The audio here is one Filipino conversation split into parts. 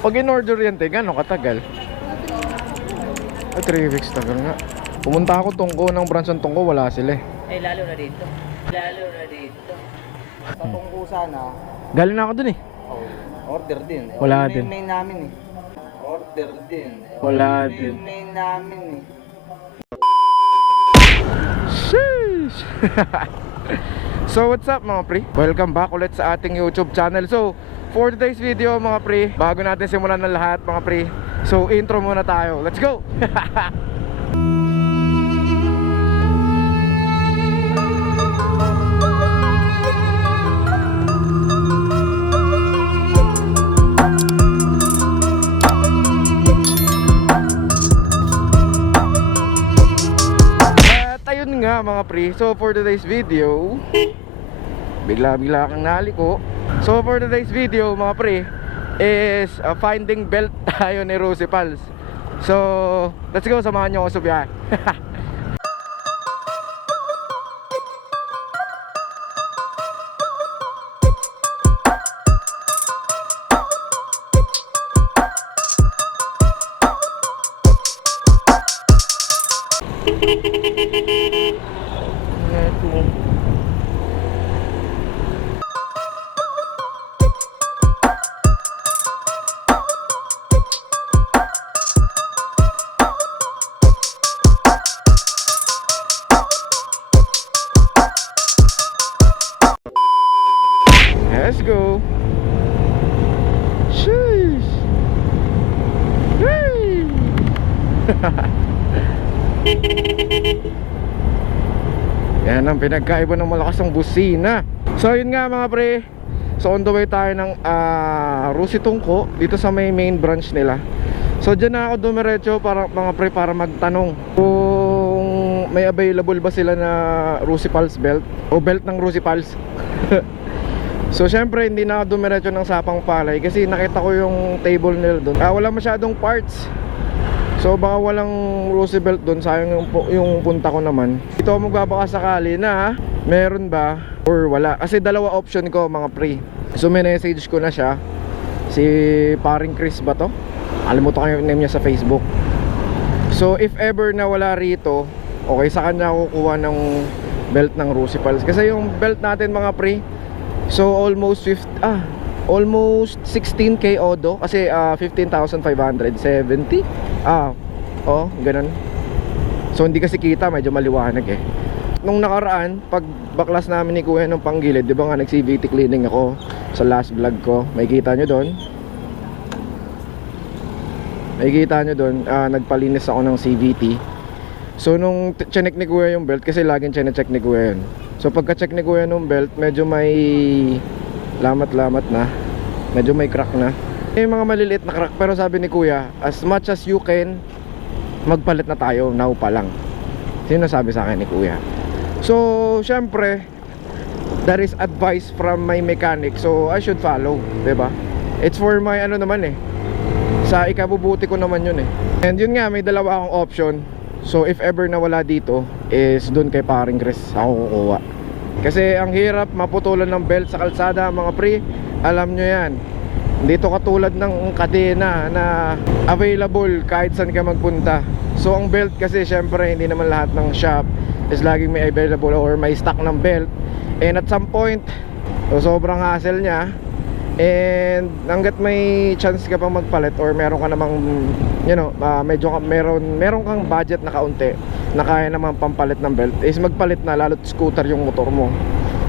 Pag in-order yan, te, gano'ng katagal? Ay, 3 weeks tagal nga. Pumunta ako tungko ng branch ng tungko, wala sila eh. Eh, lalo na dito. Lalo na dito. Patungko sana, Galing na ako dun eh. oh, order din. Wala Yun din. main namin eh. Order din. Wala din. main namin eh. Sheesh! so what's up mga pre? Welcome back ulit sa ating YouTube channel. So for today's video mga pre, bago natin simulan ng lahat mga pre, so intro muna tayo. Let's go! Nga mga pre, so for today's video Bigla-bigla kang naliko So for today's video mga pre Is uh, finding belt tayo ni Rosie Pals So let's go, samahan nyo ako sa biyahe Yan ang pinagkaiba ng malakas ng busina. So yun nga mga pre. So on the way tayo ng uh, Rusi Tungko Dito sa may main branch nila. So dyan na ako dumiretso para, mga pre para magtanong Kung may available ba sila na Rusi Pulse belt O belt ng Rusi Pulse So syempre hindi na ako dumiretso ng sapang palay Kasi nakita ko yung table nila doon ah, Wala masyadong parts So baka walang rosy belt doon sayang yung, yung punta ko naman. Ito magbabaka sakali na meron ba or wala? Kasi dalawa option ko mga pre. So message ko na siya. Si paring Chris ba to? Alimutan ko yung name niya sa Facebook. So if ever na wala rito Okay sa kanya kukuha ng belt ng Pals Kasi yung belt natin mga pre So almost 50 ah almost 16k odo kasi ah, 15,570. Ah, oh, ganun. So hindi kasi kita, medyo maliwanag eh. Nung nakaraan, pag baklas namin ni Kuya ng panggilid, 'di ba nga nag-CVT cleaning ako sa last vlog ko. May kita nyo doon. May kita nyo doon, ah, nagpalinis ako ng CVT. So nung chinek ni Kuya yung belt kasi laging chinecheck ni Kuya yun. So pagka-check ni Kuya nung belt, medyo may lamat-lamat na. Medyo may crack na. May mga maliliit na crack pero sabi ni Kuya, as much as you can, magpalit na tayo now pa lang. Sino sabi sa akin ni Kuya? So, syempre, that is advice from my mechanic. So, I should follow, 'di ba? It's for my ano naman eh. Sa ikabubuti ko naman yun eh. And yun nga, may dalawa akong option. So, if ever na wala dito, is dun kay paring Chris ako kukuha. Kasi ang hirap maputulan ng belt sa kalsada mga pre. Alam nyo yan. Dito katulad ng kadena na available kahit saan ka magpunta. So ang belt kasi syempre hindi naman lahat ng shop is laging may available or may stock ng belt. And at some point so sobrang hassle niya And hanggat may chance ka pang magpalit or meron ka namang you know, ah, medyo ka, meron meron kang budget na kaunti na kaya naman pampalit ng belt is magpalit na lalo't scooter yung motor mo.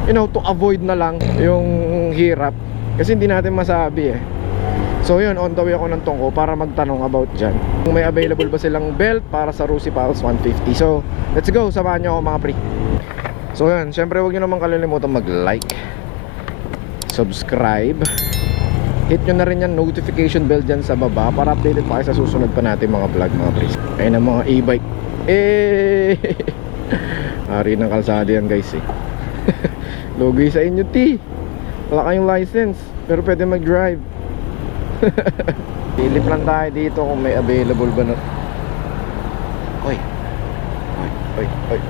You know, to avoid na lang yung hirap kasi hindi natin masabi eh. So yun, on the way ako ng tungko para magtanong about dyan. Kung may available ba silang belt para sa Rusi Pals 150. So, let's go, samahan nyo ako mga pre. So yun, syempre huwag nyo naman kalilimutan mag-like subscribe. Hit nyo na rin yan notification bell dyan sa baba para updated pa kayo sa susunod pa natin mga vlog mga pre ayun ang mga e-bike. Eh! Hari ng kalsada yan guys eh. Lugi sa inyo ti wala kayong license pero pwede mag drive Pilip lang tayo dito kung may available ba na Oy. Oy, oy, oy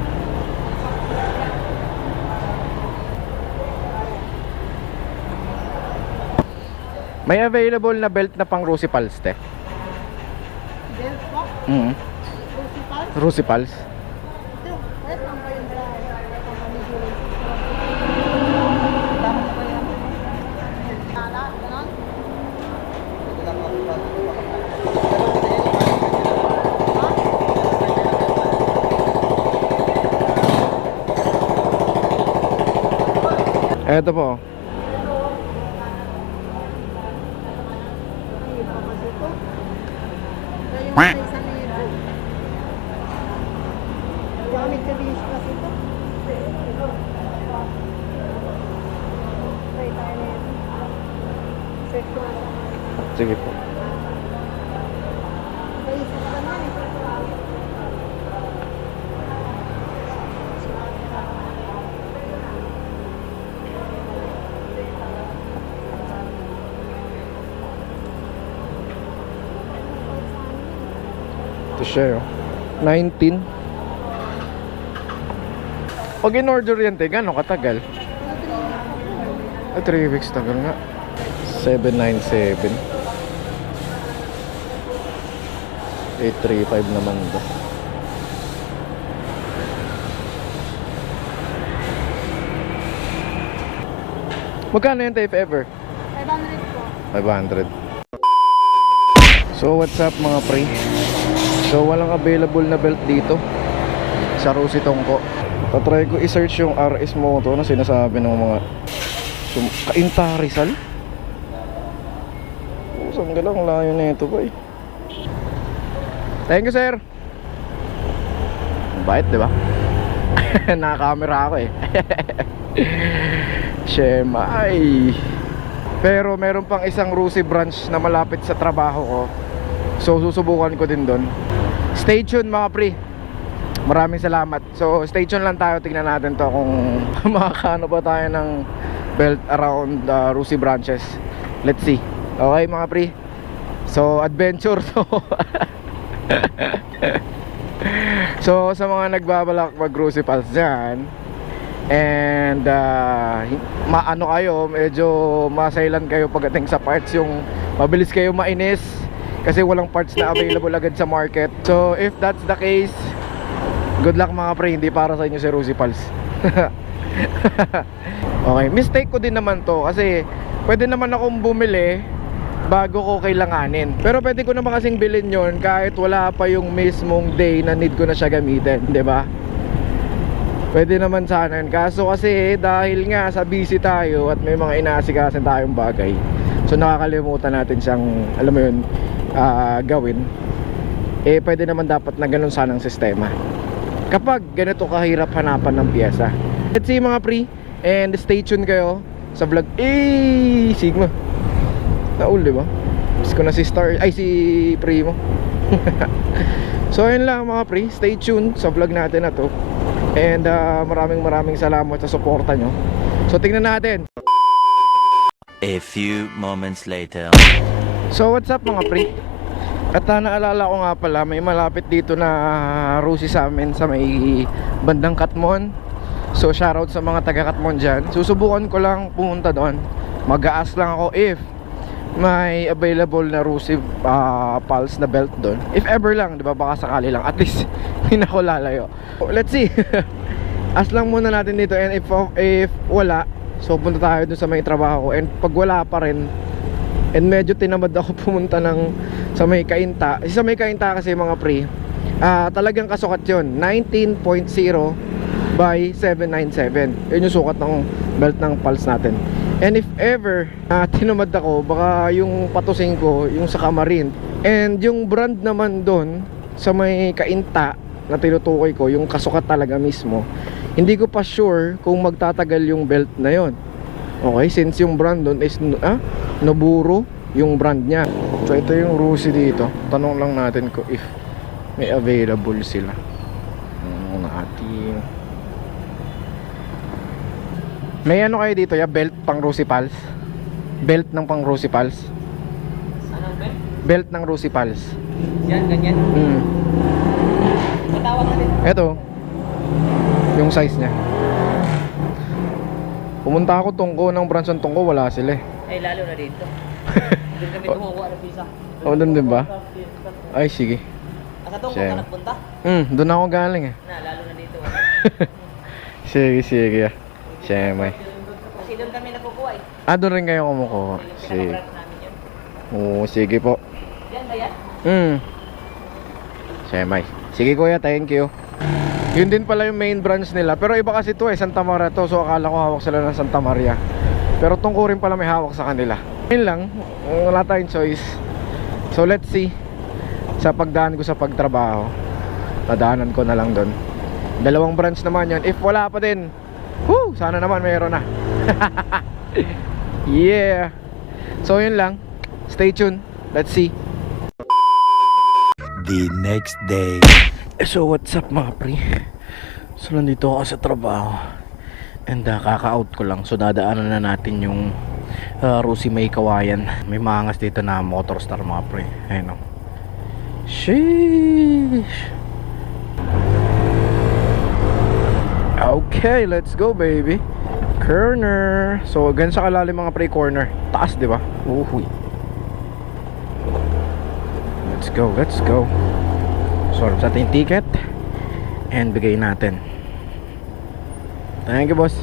May available na belt na pang Rusi Pals, te. Belt po, Mm. principal. Rusi Pals. Kayo na. Ito ang siya oh. 19. Pag in-order yan, te, gano'ng katagal? Ah, 3 weeks tagal nga. 797. 835 naman to. Magkano yan, te, if ever? 500 po. 500. So what's up mga pre? So walang available na belt dito sa Rusi Tongko. Tatry ko i-search yung RS Moto na sinasabi ng mga sum Kainta Rizal. Oh, saan ka lang layo na ito ba. Thank you sir. Bait di ba? Naka-camera ako eh. Shema ay. Pero meron pang isang Rusi branch na malapit sa trabaho ko. So susubukan ko din doon. Stay tuned mga pre. Maraming salamat. So stay tuned lang tayo. Tingnan natin to kung makakaano ba tayo ng belt around the Rusi branches. Let's see. Okay mga pre. So adventure to. so sa mga nagbabalak mag Rusi Pals dyan, And uh, maano kayo, medyo masailan kayo pagdating sa parts yung mabilis kayo mainis kasi walang parts na available agad sa market. So if that's the case, good luck mga pre, hindi para sa inyo si Rusi Pals. okay, mistake ko din naman to kasi pwede naman akong bumili bago ko kailanganin. Pero pwede ko naman kasing bilhin yon kahit wala pa yung mismong day na need ko na siya gamitin, ba? Pwede naman sana yun. Kaso kasi dahil nga sa busy tayo at may mga inaasikasan tayong bagay. So nakakalimutan natin siyang, alam mo yun, ah, gawin. Eh pwede naman dapat na ganun sanang sistema. Kapag ganito kahirap hanapan ng pyesa. Let's see mga pre. And stay tuned kayo sa vlog. Eh, Sigma. Naul, di ba? Miss ko na si Star, ay si Primo. so ayun lang mga pre, stay tuned sa vlog natin na to. And ah, maraming maraming salamat sa suporta nyo. So tingnan natin. A few moments later. So what's up mga pre? At ah, naalala ko nga pala, may malapit dito na Rusi sa amin sa may bandang Katmon. So shoutout sa mga taga Katmon dyan. Susubukan ko lang pumunta doon. Mag-aas lang ako if may available na Rusi ah, Pulse na belt doon. If ever lang, di ba? Baka sakali lang. At least, hindi na ako lalayo. Let's see. As lang muna natin dito and if, if wala, so punta tayo dun sa may trabaho. And pag wala pa rin, And medyo tinamad ako pumunta ng sa may kainta. Kasi sa may kainta kasi mga pre, ah talagang kasukat yon 19.0 by 797. Yun yung sukat ng belt ng pulse natin. And if ever ah, tinamad ako, baka yung patusing ko, yung sa Kamarin. And yung brand naman doon sa may kainta na tinutukoy ko, yung kasukat talaga mismo. Hindi ko pa sure kung magtatagal yung belt na yon. Okay, since yung brand doon is ah, Noburo yung brand niya. So ito yung Rusi dito. Tanong lang natin ko if may available sila. Ano natin. May ano kayo dito ya belt pang Rusi Pals? Belt ng pang Rusi Pals? Ano ba? Belt ng Rusi Pals. Yan, ganyan. Hmm. Matawag na din. Ito. Yung size niya. Pumunta ako tungko ng branch ng tungko, wala sila eh. Ay, lalo na dito. Hindi kami kumukuha ng visa. O, doon din ba? Ay, sige. Asa kung ka nagpunta? Hmm, doon ako galing eh. Na, lalo na dito. Sige, sige. Siyempre. Kasi doon kami nakukuha eh. Ah, doon rin kayo kumukuha. Sige. Oo, sige po. Yan ba yan? Hmm. Siyempre. Sige kuya, thank you. Yun din pala yung main branch nila. Pero iba kasi to eh, Santa Maria to. So akala ko hawak sila ng Santa Maria. Pero tungko rin pala may hawak sa kanila. Yun lang, wala tayong choice. So let's see. Sa pagdaan ko sa pagtrabaho, dadaanan ko na lang doon. Dalawang branch naman yun. If wala pa din, whoo, sana naman mayroon na. yeah. So yun lang. Stay tuned. Let's see. The next day. So what's up mga pre? So nandito ako sa trabaho. And uh, kaka-out ko lang. So dadaanan na natin yung uh, Rusi May Kawayan. May maangas dito na motor star mga pre. Ayun o Sheesh! Okay, let's go baby. Corner. So ganun sa kalalim mga pre corner. Taas di ba? Uhuy. Let's go, let's go Sorry. Sa ating ticket And bigay natin. Thank you boss.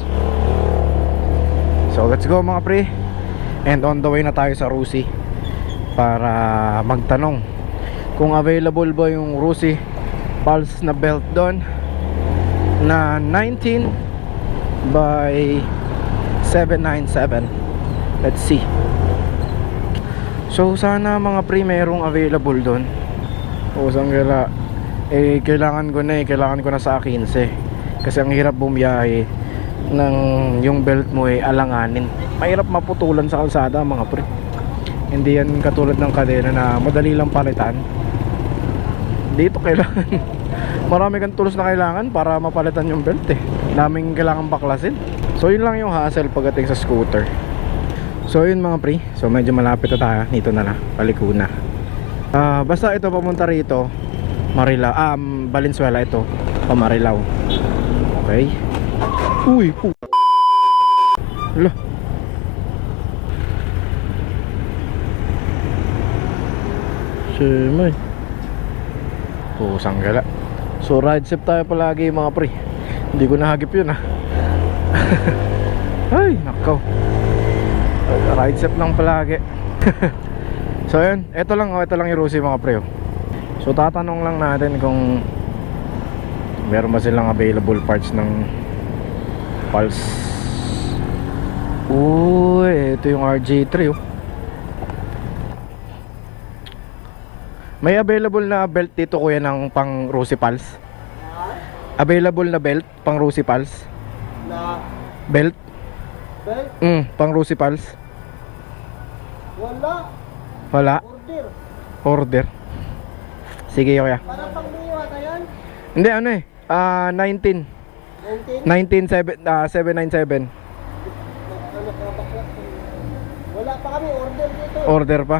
So let's go mga pre. And on the way na tayo sa Rusi Para magtanong Kung available ba yung Rusi Pulse na belt doon Na 19 By 797 Let's see. So sana mga pre merong available doon Usang kila eh kailangan ko na eh kailangan ko na sa 15 kasi ang hirap bumiyahe ng yung belt mo eh alanganin. Mahirap maputulan sa kalsada mga pre. Hindi yan katulad ng kadena na madali lang palitan. Dito kailangan. Marami kang tools na kailangan para mapalitan yung belt eh. Daming kailangan baklasin. So yun lang yung hassle pagdating sa scooter. So yun mga pre. So medyo malapit na tayo. Dito na na paliko na Ah, basta ito papunta rito Marilao, um, Valenzuela ito pa Marilao. Okay? Uy, pu Hala Siyempre Pusang gala. So ride safe tayo palagi mga pre. Hindi ko nahagip yun ah. Ay, nakaw. Ride safe lang palagi So yun, ito lang oh, ito lang yung Rusi mga pre. oh. So tatanong lang natin kung meron ba silang available parts ng Pulse. Uy, ito yung RJ3 oh. May available na belt dito kuya ng pang Rusi Pulse. Available na belt pang Rusi Pulse. Na Belt? belt, Mm, pang Rusi Pulse. wala. Wala. Order. Order. Sige kuya. Para pang liwa na yan. Hindi ano eh. Ah, 19. 19. 19 ah, 797. Ano ka bakla? Wala pa kami order dito. Order pa.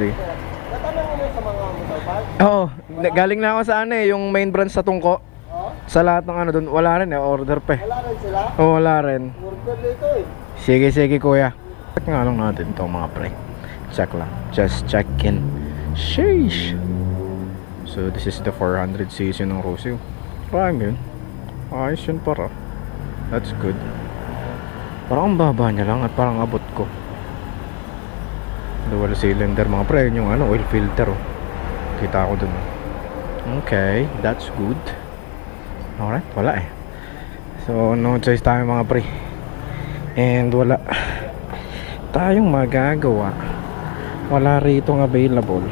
Sige. Natanong mo sa mga motor park? Oo, galing na ako sa ano eh, yung main branch sa Tungko. Oh, Sa lahat ng ano doon, wala rin eh, order pa eh. wala rin sila. Oo, wala rin. Order dito eh. Sige, sige kuya. Check nga lang natin to mga pre. Check lang. Just check in. Sheesh. So this is the 400cc ng Rosio. Prime yun. Ayos yun para. That's good. Parang ang baba niya lang at parang abot ko. Dual cylinder mga pre. Yun yung ano, oil filter. Oh. Kita ko dun. Okay, that's good. Alright, wala eh. So no choice tayo mga pre. And wala tayong magagawa. Wala rito available.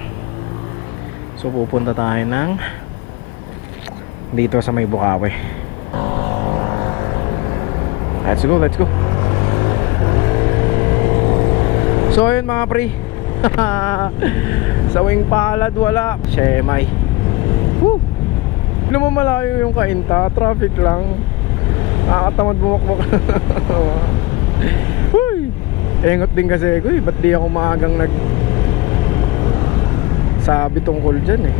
So pupunta tayo ng dito sa may Bukawi. Let's go, let's go. So ayun mga pre. sa wing palad wala. Shemay. Woo! Hindi naman malayo yung kainta. Traffic lang. Nakakatamad bumakbok. Uy! Engot din kasi ako eh. Ba't di ako maagang nag sabi tungkol dyan eh.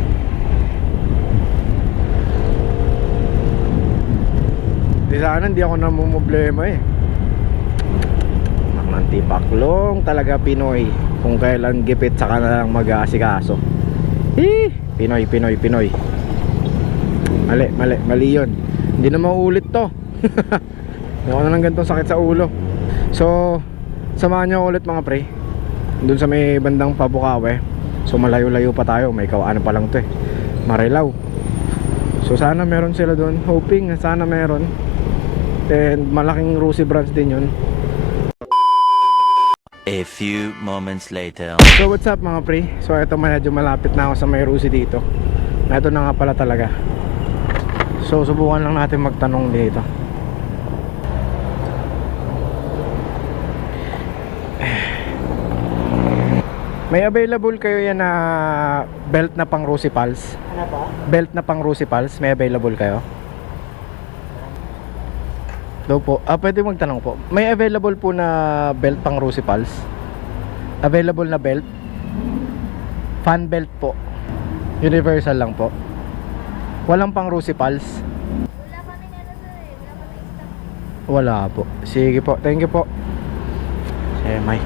Di sana hindi ako namumblema eh. Anak ng tipaklong talaga Pinoy. kung kailan gipit saka na lang mag-aasikaso. Eh Pinoy Pinoy Pinoy. Mali mali mali yun. Hindi na mauulit to. Ayoko na ng ganitong sakit sa ulo. So samahan nyo ulit mga pre. Dun sa may bandang Pabukawe so malayo-layo pa tayo. May kawaan pa lang to eh. Marilaw so sana meron sila dun hoping sana meron. And malaking Rusi branch din yun. A few moments later. So what's up mga pre? So ito medyo malapit na ako sa may Rusi dito. Ito na nga pala talaga. So subukan lang natin magtanong dito May available kayo yan na belt na pang Rusi Pals? Ano ba? Belt na pang Rusi Pals? May available kayo? Daw po. Ah, pwede magtanong po. May available po na belt pang Rusi Pals? Available na belt? Fan belt po. Universal lang po. Walang pang Rusi Pals? Wala po. Sige po. Thank you po. Semay.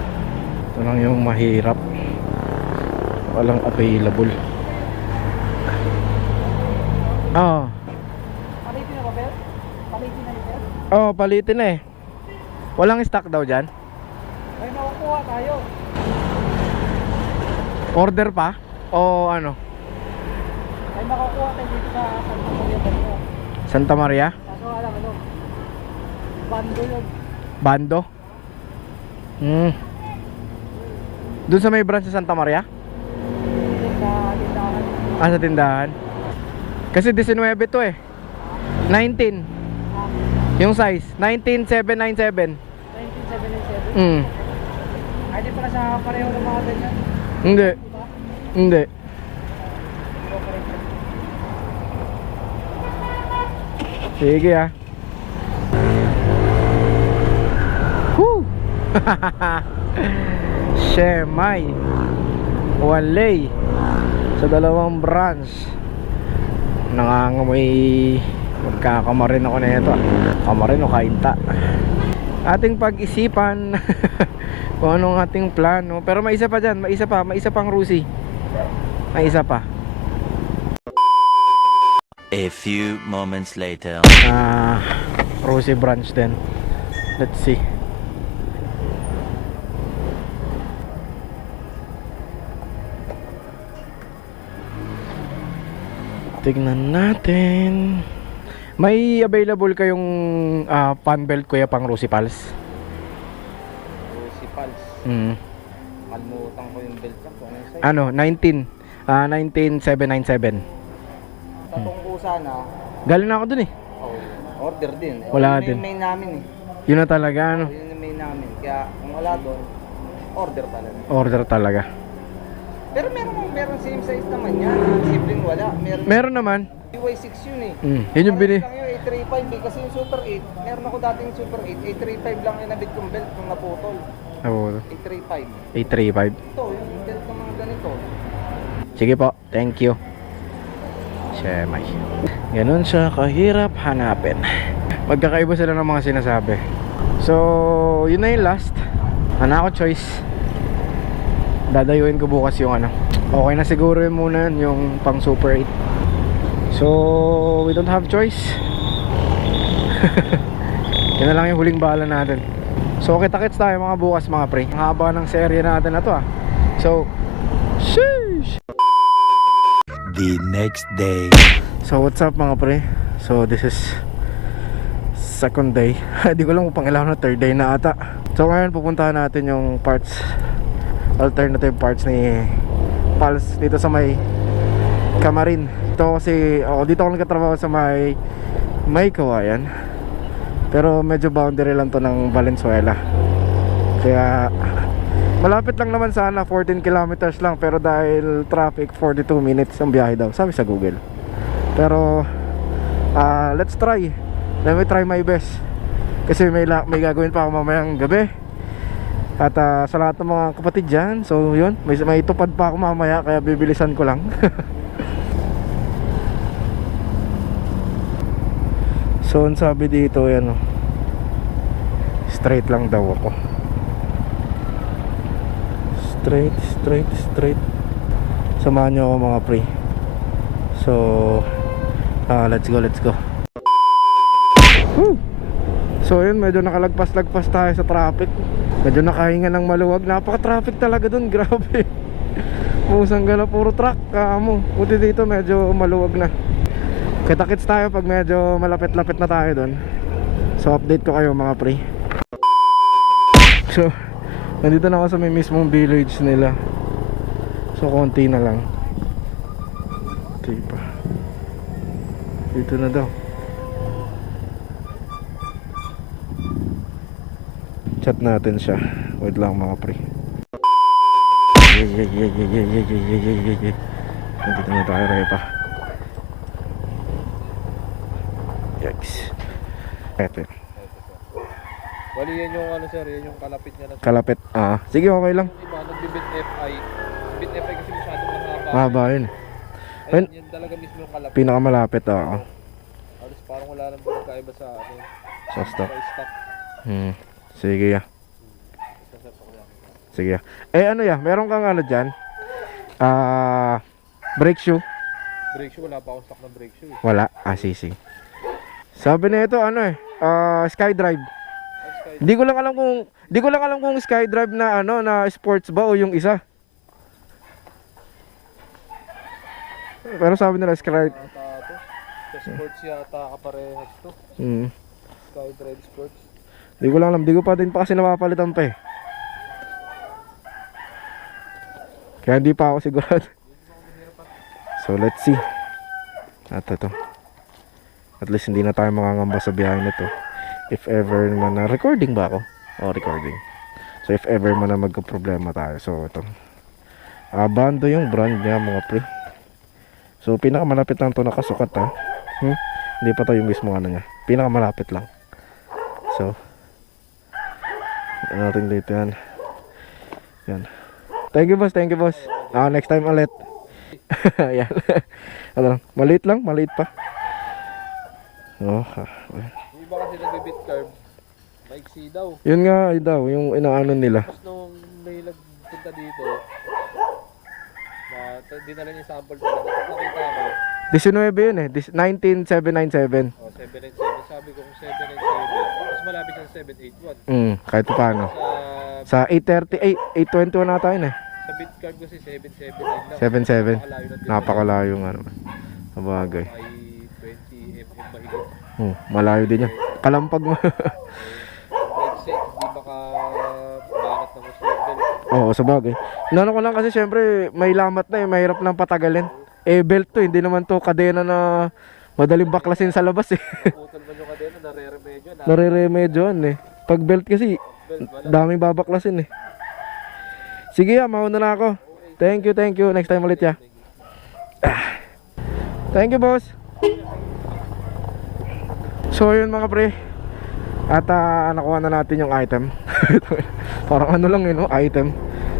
Ito lang yung mahirap. Walang available. Oo. Palitin na ba, Bel? Palitin na ni Bel? Oh, palitin na eh. Walang stock daw dyan. Ay, nakukuha tayo. Order pa? O ano? Ay, nakukuha tayo dito sa Santa Maria. Santa Maria? Kaso alam, ano? Bando yun. Bando? Hmm. Doon sa may branch sa Santa Maria? Ah, sa tindahan. Kasi 19 to eh. 19. Yung size. 19797. 1977. Hmm. Ay, di pala sa pareho ng mga ganyan. Hindi. Hindi. Sige ah. Whew! Shemay. Walay. Sa dalawang branch. Nangangamoy magkakamarin ako na ito. Kamarin o kainta. Ating pag-isipan kung anong ating plano. Pero may isa pa dyan. May isa pa. May isa pang Rusi. May isa pa. A few moments later. Ah, Rosie branch din. Let's see. Tignan natin. May available kayong ah, fan belt kuya pang Rosie Pals? Si Pals. Mm. Kalimutan ko yung belt niya. Ano yung size. Ano, 19. Ah, 19797. Tatong kusa na. Galing na ako dun eh. Oh, order din. Wala Yun din. yung main namin eh. Yun na talaga ano. Yun yung main namin. Kaya kung wala doon, order talaga. Order talaga. Pero meron meron same size naman yan. Simpleng wala. Meron, Meron naman. DY6 yun eh. Mm. Yun yung bini. Lang yun, 835 eh. Kasi yung Super 8, meron ako dating Super 8. 835 lang yung nabit kong belt nung naputol. Oh, 835. 835. Ito, yung belt ng mga ganito. Sige po, thank you. Siyemay. Ganun siya kahirap hanapin. Magkakaiba sila ng mga sinasabi. So, yun na yung last. Ano ako choice? Dadayuin ko bukas yung ano. Okay na siguro yun muna yun, yung pang Super 8. So, we don't have choice. yun na lang yung huling bala natin. So, kita-kits tayo mga bukas mga pre. Ang haba ng serye natin na to ah. So, sheesh! The next day. So what's up mga pre? So this is second day. Hindi ko lang kung pangilaw na third day na ata. So ngayon pupuntahan natin yung parts alternative parts ni Pals dito sa may Kamarin. Ito kasi ako dito ako nagkatrabaho sa may may kawayan. Pero medyo boundary lang to ng Valenzuela. Kaya malapit lang naman sana 14 kilometers lang pero dahil traffic 42 minutes ang biyahe daw sabi sa Google. Pero ah let's try. Let me try my best. Kasi may may gagawin pa ako mamayang gabi. At ah, sa lahat ng mga kapatid diyan, so yun, may may tupad pa ako mamaya kaya bibilisan ko lang. so ang sabi dito yan oh. Straight lang daw ako. Straight, straight, straight. Samahan nyo ako mga pre. So, ah, let's go, let's go. Woo! So yun, medyo nakalagpas-lagpas tayo sa traffic. Medyo nakahinga ng maluwag. Napaka-traffic talaga dun, grabe. Musang gala, puro truck. Kaamo. Buti dito medyo maluwag na. Kita-kits tayo pag medyo malapit-lapit na tayo dun. So update ko kayo mga pre. So, nandito na ako sa may mismong village nila. So konti na lang. Diba? Dito na daw. chat natin siya wait lang mga pre nandito na tayo repa yikes eto yun Bali yan yung ano sir, yan yung kalapit niya na. Kalapit, ah. Sige, okay lang. Yung iba, nagbibit FI. Bit FI kasi masyadong mahaba. Mahaba yun. Eh. Ayun, yan talaga mismo yung kalapit. Pinakamalapit, ah. Oh. Alos parang wala nang pinagkaiba sa ano. Sa stock. Sa stock. Hmm. Sige ya. Sige ya. Eh ano ya, meron kang ano dyan? Ah, brake shoe? Brake shoe, wala pa akong stock ng brake shoe. eh. Wala. Ah. Sabi nito ano eh, ah, SkyDrive. Ang Sky, Hindi ko lang alam kung hindi ko lang alam kung SkyDrive na ano na sports ba o yung isa. Pero sabi nila Sky ata to. Sa sports yata kaparehas to. hmm. Skydrive Sports. Hindi ko lang alam, hindi ko pa din pa kasi napapalitan pa eh. Kaya hindi pa ako sigurado. So let's see. At ito. At least hindi na tayo makangamba sa biyahe nito. If ever man na recording ba ako? O recording. So if ever man na magka-problema tayo. So ito. Abando yung brand niya mga pre. So pinakamalapit lang to nakasukat ha. Hmm? Hindi pa yung mismo ano niya. Pinakamalapit lang. So ano natin dito yan. Yan. Thank you boss, thank you boss. Ah, next time ulit. Yan. ano lang, maliit lang, maliit pa. Oh, Yung iba kasi nagbibit curve. Maiksi daw. yun nga ay daw, yung inaano nila. Tapos nung may nagpunta dito, na dinala niya yung sample ko. Tapos nakita ko, 19 yun eh, dis- 19797. oh, 797. Sabi ko kung 797, mas malapit yung 781. Mm, kahit pa paano. Sa, Sa 830, eh, 821 na tayo eh. sa bit card kasi 779 lang. 77. Napakalayo ng Napakalayo nga naman. Sabagay. Ay 20 mm. Oh, malayo din yan. Kalampag mo. Red set, di baka banat ng swivel. Oo, sabagay. Nano ko lang kasi syempre may lamat na eh, mahirap nang patagalin. Eh belt to, hindi naman to kadena na madaling baklasin sa labas eh. Putol man yung kadena, nare-remedyo. Na, Nare-remedyoan eh. Pag belt kasi, daming babaklasin eh. Sige ya, mauna na ako. Thank you, thank you. Next time ulit ya. Ah. Thank you, boss. So yun mga pre. At ah, nakuha na natin yung item. Parang ano lang yun, no? item.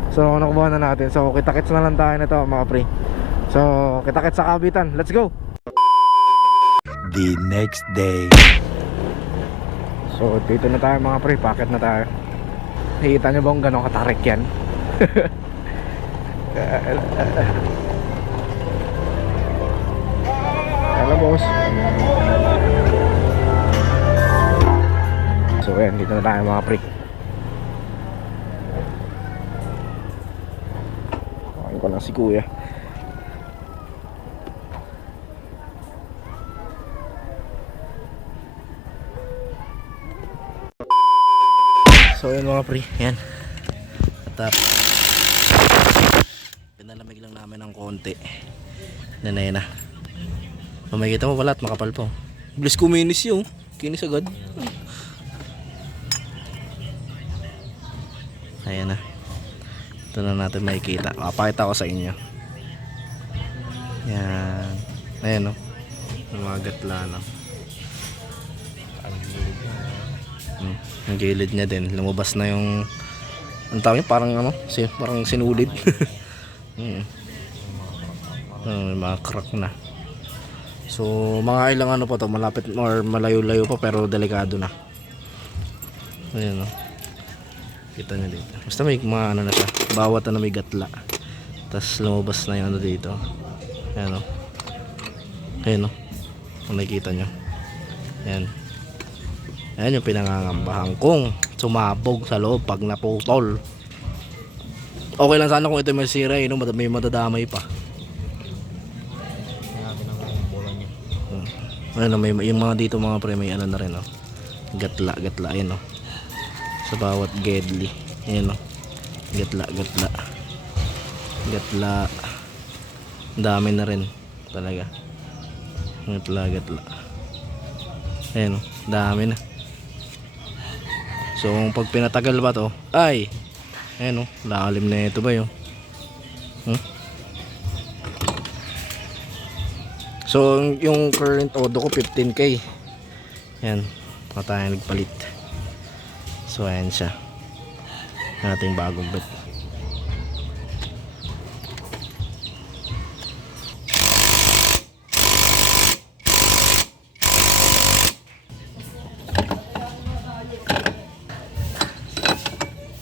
So nakuha na natin. So kita-kits na lang tayo nito mga pre. So kita-kits sa kabitan. Let's go. The next day. So dito na tayo mga pre, packet na tayo. Nakikita nyo ba kung gano'ng katarik yan? Hello boss. So ayan, dito na tayo mga pre. Kain ko lang si kuya. So yun mga pre, yan. Tap. Pinalamig lang namin ng konti. Nanay na. Mamagita mo pala at makapal po. Bilis kuminis yung. Kinis agad. Ayan na. Ito na natin makikita. Makapakita ko sa inyo. Yan. Ayan o. Lumagatla na. Hmm. Ang gilid niya din. Lumabas na yung ang tawag niya, parang ano, si, parang sinulid. Oh, may mga crack na. So, mga ilang ano pa to, malapit or malayo-layo pa pero delikado na. Ayan oh. Kita nyo dito. Basta may mga ano na siya. Bawat ano may gatla. Tapos lumabas na yung ano dito. Ayan o. Ayan o. Kung nakikita nyo. Ayan. Ayan yung pinangangambahan kong sumabog sa loob pag naputol. Okay lang sana kung ito may sira eh, no? May madadamay pa. Hmm. Ano, may, yung mga dito mga pre, may ano na rin, oh. Gatla, gatla, ayun, oh. Sa bawat gedli. Ayun, oh. Gatla, gatla. Gatla. Dami na rin, talaga. Gatla, gatla. Ayun, oh. Dami na. So, pag pinatagal ba to, ay, ayun, oh. Lalim na ito ba yun? Hmm? So, yung current odo ko 15k. Yan, mga tayo nagpalit. So, ayan siya. Ating bagong bet.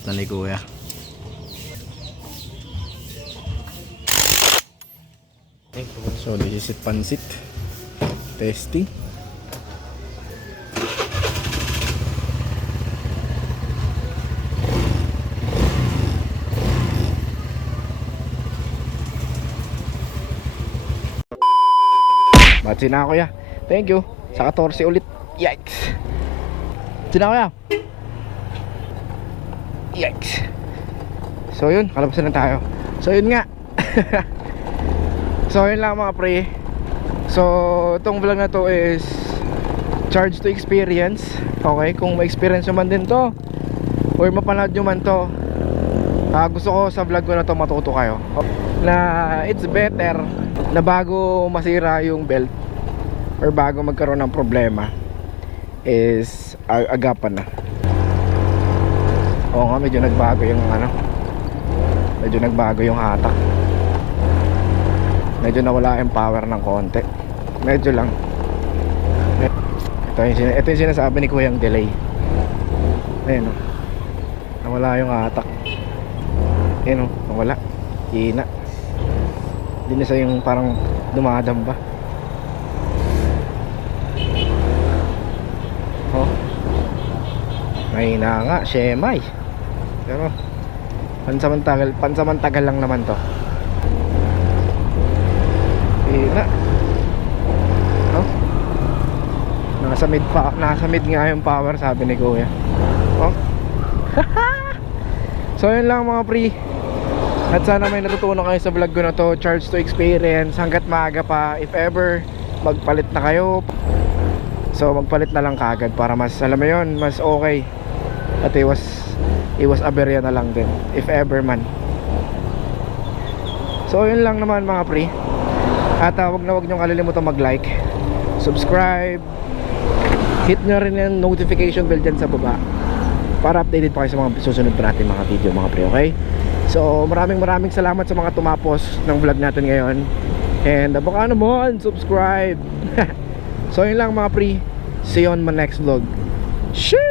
Na ni Kuya. So, this is it pansit. Testing. Batsi na kuya. Thank you. Sa 14 ulit. Yikes. Sina kuya. Yikes. So yun, kalabasan na tayo. So yun nga. so yun lang mga pre. So itong vlog na to is charge to experience. Okay, kung ma-experience nyo man din to or mapanood nyo man to ah, gusto ko sa vlog ko na to matuto kayo na it's better na bago masira yung belt or bago magkaroon ng problema is ag- agapan na oo nga medyo nagbago yung ano. Medyo nagbago yung hatak medyo nawala yung power ng konti. Medyo lang. Ito yung, ito yung sinasabi ni Kuya yung delay. Ayun o nawala yung hatak ayun o nawala. Hina. Hindi na sa yung parang dumadamba. Oh. Mahina nga syemay pero pansamantagal pansamantagal lang naman to. Hina oh nasa mid pa nasa mid nga yung power sabi ni kuya. Oh. So yun lang mga pre. At sana may natutunan kayo sa vlog ko na to. Charge to experience hanggat maaga pa. If ever magpalit na kayo. So magpalit na lang kagad Para mas alam mo yun Mas okay. At iwas Iwas aberya na lang din If ever man. So yun lang naman mga pre. At uh, wag na wag nyo kalilimutan mag like Subscribe Hit nyo rin yung notification bell dyan sa baba Para updated pa kayo sa mga susunod pa natin mga video mga pre okay? So maraming maraming salamat sa mga tumapos ng vlog natin ngayon. And uh, baka naman subscribe. So yun lang mga pre. See you on my next vlog. Sheesh